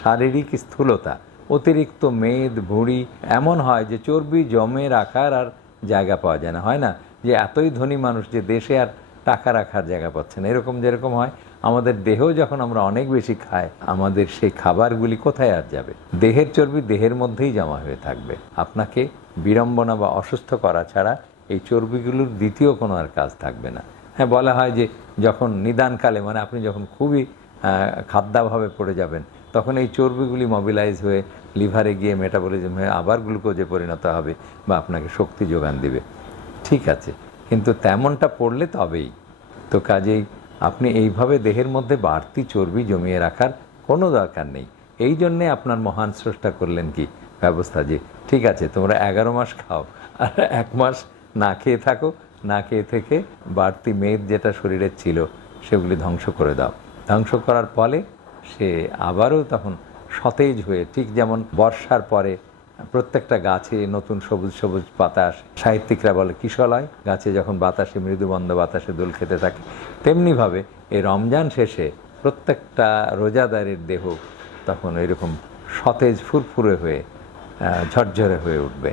শারীরিক স্থূলতা, অতিরিক্ত মেদ, ভুঁড়ি, এমন হয় যে চর্বি জমে রাখার আর জায়গা পাওয়া যায় না। হয় না যে এতই ধনী মানুষ যে দেশে আর টাকা রাখার জায়গা পাচ্ছে না, এরকম যেরকম হয় আমাদের দেহ যখন আমরা অনেক বেশি খাই, আমাদের সেই খাবারগুলি কোথায় আর যাবে? দেহের চর্বি দেহের মধ্যেই জমা হয়ে থাকবে। আপনাকে বিড়ম্বনা বা অসুস্থ করা ছাড়া এই চর্বিগুলোর দ্বিতীয় কোনো আর কাজ থাকবে না। হ্যাঁ, বলা হয় যে যখন নিদানকালে, মানে আপনি যখন খুবই খাদ্যাভাবে পড়ে যাবেন, তখন এই চর্বিগুলি মোবিলাইজ হয়ে লিভারে গিয়ে মেটাবলিজম হয়ে আবার গ্লুকোজে পরিণত হবে বা আপনাকে শক্তি যোগান দিবে। ঠিক আছে, কিন্তু তেমনটা পড়লে তবেই তো। কাজেই আপনি এইভাবে দেহের মধ্যে বাড়তি চর্বি জমিয়ে রাখার কোনো দরকার নেই। এই জন্যে আপনার মহান স্রষ্টা করলেন কি ব্যবস্থা যে ঠিক আছে, তোমরা 11 মাস খাও আর 1 মাস না খেয়ে থাকো, না খেয়ে থেকে বাড়তি মেদ যেটা শরীরের ছিল সেগুলি ধ্বংস করে দাও। ধ্বংস করার ফলে সে আবারও তখন সতেজ হয়ে, ঠিক যেমন বর্ষার পরে প্রত্যেকটা গাছে নতুন সবুজ সবুজ পাতা আসে, সাহিত্যিকরা বলে কিশলয়, গাছে যখন বাতাসে মৃদুবন্ধ বাতাসে দোল খেতে থাকে, তেমনিভাবে এই রমজান শেষে প্রত্যেকটা রোজাদারের দেহ তখন এরকম সতেজ ফুরফুরে হয়ে ঝরঝরে হয়ে উঠবে।